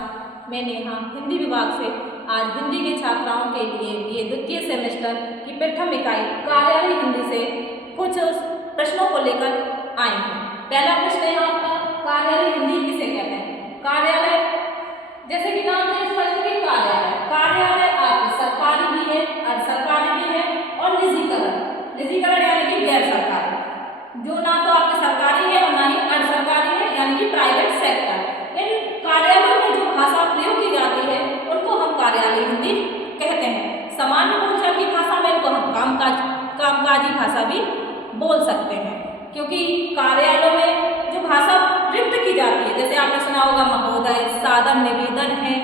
मैं नेहा हिंदी विभाग से आज हिंदी के छात्राओं के लिए ये द्वितीय सेमेस्टर की प्रथम इकाई कार्यालय हिंदी से कुछ प्रश्नों को लेकर आए हैं। पहला प्रश्न है आपका, कार्यालय हिंदी किसे कहते हैं? कार्यालय जैसे कि नाम से स्पष्ट कि कार्यालय आपके सरकारी भी है, अर्ध सरकारी भी है और निजीकरण यानी कि गैर सरकारी, जो ना तो आपके सरकारी है और ना ही अर्ध सरकारी है यानी कि प्राइवेट सेक्टर। इन कार्यालयों में जो भाषा प्रयोग की जाती है उनको हम कार्यालय हिंदी कहते हैं। सामान्य बोलचाल की भाषा में इनको हम कामकाजी भाषा भी बोल सकते हैं, क्योंकि कार्यालयों में जो भाषा प्रयुक्त की जाती है, जैसे आपने सुना होगा महोदय, सादर, निवेदन है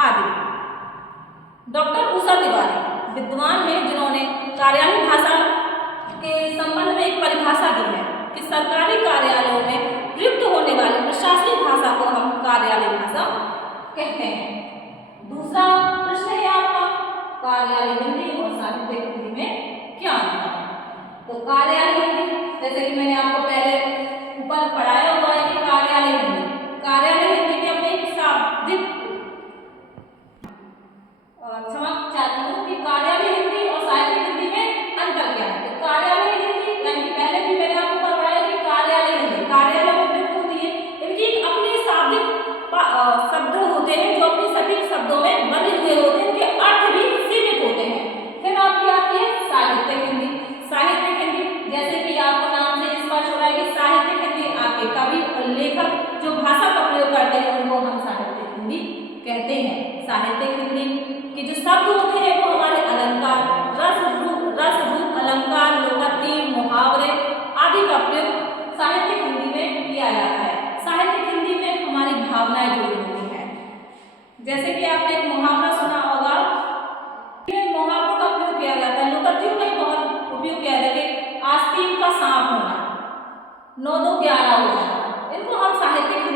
आदि। डॉक्टर उषा तिवारी विद्वान हैं जिन्होंने कार्यालय भाषा के संबंध में एक परिभाषा दी है कि सरकारी कार्यालयों में प्रयुक्त होने वाली प्रशासनिक भाषा को हम कार्यालय भाषा कहते हैं। दूसरा प्रश्न है आपका, कार्यालय हिंदी और साहित्यिक हिंदी में क्या अंतर है? तो कार्यालय हिंदी, जैसे कि मैंने आपको पहले ऊपर पढ़ाया हुआ है कि कार्यालय हिंदी में अपने एक शाब्दिक क्षमा चाहती हूँ कि कार्यालय हिंदी और साहित्यिक हिंदी में अंतर क्या है? तो कार्यालय हिंदी यानी कि पहले भी मैंने आपको पढ़ाया कि कार्यालय हिंदी कार्यालय में प्रयुक्त होती है, इनकी अपनी शाब्दिक शब्द होते हैं जो अपनी सटीक शब्दों में बने हुए होते हैं, इनके अर्थ भी सीमित होते हैं। फिर आपकी आती है साहित्यिक हिंदी। साहित्यिक हिंदी जैसे कि आपको नाम से स्पष्ट हो रहा है कि साहित्यिक हिंदी आपके कवि और लेखक जो भाषा का प्रयोग करते हैं उनको हम साहित्यिक हिंदी कहते हैं। साहित्यिक हिंदी के जो शब्द होते हैं वो हमारे अलंकार, रस रूप अलंकार, लोकोक्ति, मुहावरे आदि का प्रयोग साहित्यिक हिंदी में किया जाता है। साहित्यिक हिंदी में हमारी भावनाएं जुड़ी होती हैं। जैसे कि आपने एक मुहावरा सुना होगा, मुहावरों का प्रयोग किया जाता है, लोकोक्तियों का बहुत उपयोग किया जाता है। आस्तीन का सांप होना, 9 2 11 हो जाना, इनको हम साहित्यिक